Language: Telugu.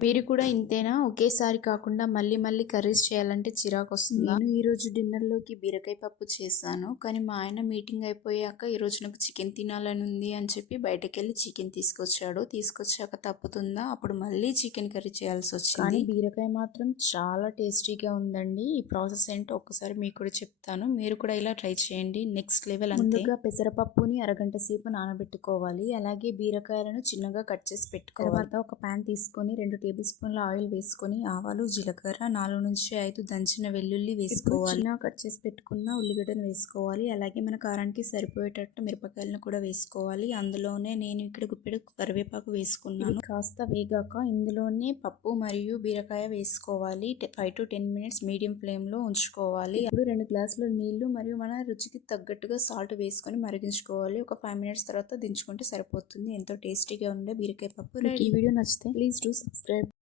మీరు కూడా ఇంతేనా? ఒకేసారి కాకుండా మళ్ళీ మళ్ళీ కర్రీస్ చేయాలంటే చిరాకొస్తుందా? నేను ఈరోజు డిన్నర్‌లోకి బీరకాయ పప్పు చేశాను. కానీ మా ఆయన మీటింగ్ అయిపోయాక ఈరోజు నాకు చికెన్ తినాలని ఉంది అని చెప్పి బయటకెళ్ళి చికెన్ తీసుకొచ్చాడు. తీసుకొచ్చాక తప్పుతుందా? అప్పుడు మళ్ళీ చికెన్ కర్రీ చేయాల్సొచ్చింది. కానీ బీరకాయ మాత్రం చాలా టేస్టీగా ఉందండి. ఈ ప్రాసెస్ ఏంటో ఒక్కసారి మీకు కూడా చెప్తాను. మీరు కూడా ఇలా ట్రై చేయండి. నెక్స్ట్ లెవెల్ అంతే. ముందుగా పెసరపప్పుని అరగంట సేపు నానబెట్టుకోవాలి. అలాగే బీరకాయలను చిన్నగా కట్ చేసి పెట్టుకోవాలి. తర్వాత ఒక పాన్ తీసుకొని 2 టేబుల్ స్పూన్ల ఆయిల్ వేసుకొని ఆవాలు, జీలకర్ర, 4-5 దంచిన వెల్లుల్లి వేసుకోవాలి. చిన్నగా కట్ చేసి పెట్టుకున్న ఉల్లిగడ్డను వేసుకోవాలి. అలాగే మన కారానికి సరిపోయేటట్టు మిరపకాయలను కూడా వేసుకోవాలి. అందులోనే నేను ఇక్కడ గుప్పెడు కరివేపాకు వేసుకున్నాను. ఇది కాస్త వేగాక ఇందులోనే పప్పు మరియు బీరకాయ వేసుకోవాలి. 5 to 10 మినిట్స్ మీడియం ఫ్లేమ్లో ఉంచుకోవాలి. ఇప్పుడు 2 గ్లాసుల నీళ్లు మరియు మన రుచికి తగ్గట్టుగా సాల్ట్ వేసుకొని మరిగించుకోవాలి. ఒక 5 మినిట్స్ తర్వాత దించుకుంటే సరిపోతుంది. ఎంతో టేస్టీగా ఉండే బీరకాయ పప్పు రెడీ. ఈ వీడియో నచ్చితే ప్లీజ్ డూ సబ్స్క్రైబ్.